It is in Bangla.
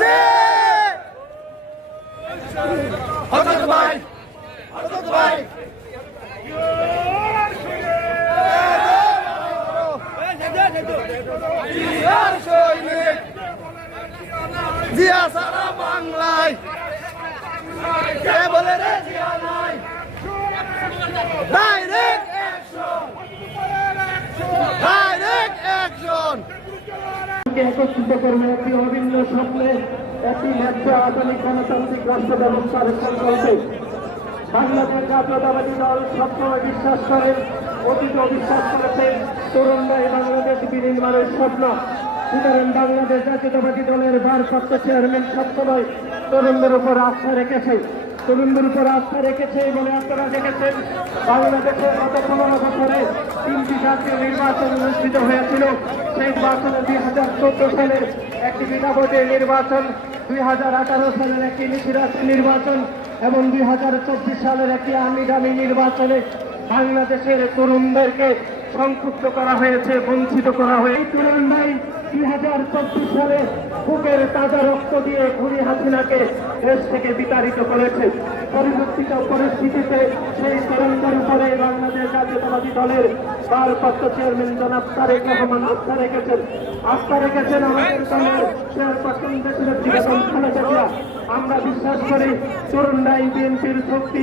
আছে হযরত ভাই জিয়া সারা বাংলায় কে বলে রে জিয়া নাই ডাইরেক্ট অ্যাকশন একত্রিত করবে একটি অভিন্ন স্বপ্নে একটি ন্যায্য আধুনিক গণতান্ত্রিক রাষ্ট্র ব্যবস্থার সংকল্পে বাংলাদেশ জাতীয়তাবাদী দল সবসময় বিশ্বাস করে, অতীত বিশ্বাস করেছে তরুণরা বাংলাদেশ বিনির্মাণের স্বপ্ন। সুতরাং বাংলাদেশ জাতীয়তাবাদী দলের ভারপ্রাপ্ত চেয়ারম্যান সবসময় তরুণদের উপর আস্থা রেখেছে বলে আপনারা দেখেছেন বাংলাদেশের গত 15 বছরে 3টি জাতীয় নির্বাচন অনুষ্ঠিত হয়েছিল। সেই নির্বাচনে 2014 সালের একটি বিধাভোটের নির্বাচন, 2018 সালের একটি নিশিরাত্রি নির্বাচন এবং 2024 সালের একটি আমির নির্বাচনে বাংলাদেশের তরুণদেরকে সংক্ষুব্ধ করা হয়েছে, বঞ্চিত করা হয়েছে। তরুণরাই 2024 সালে বুকের তাজা রক্ত দিয়ে খুনি হাসিনাকে দেশ থেকে বিতাড়িত করেছে। পরিবর্তিত পরিস্থিতিতে সেই তরুণদের উপরে বাংলাদেশ জাতীয়তাবাদী দলের ভারপ্রাপ্ত চেয়ারম্যান জনাব তারেক রহমান আস্থা রেখেছেন আমাদের দলের চেয়ারপারসন দেশনেত্রী বেগম খালেদা জিয়া। আমরা বিশ্বাস করি তরুণরাই বিএনপির শক্তি।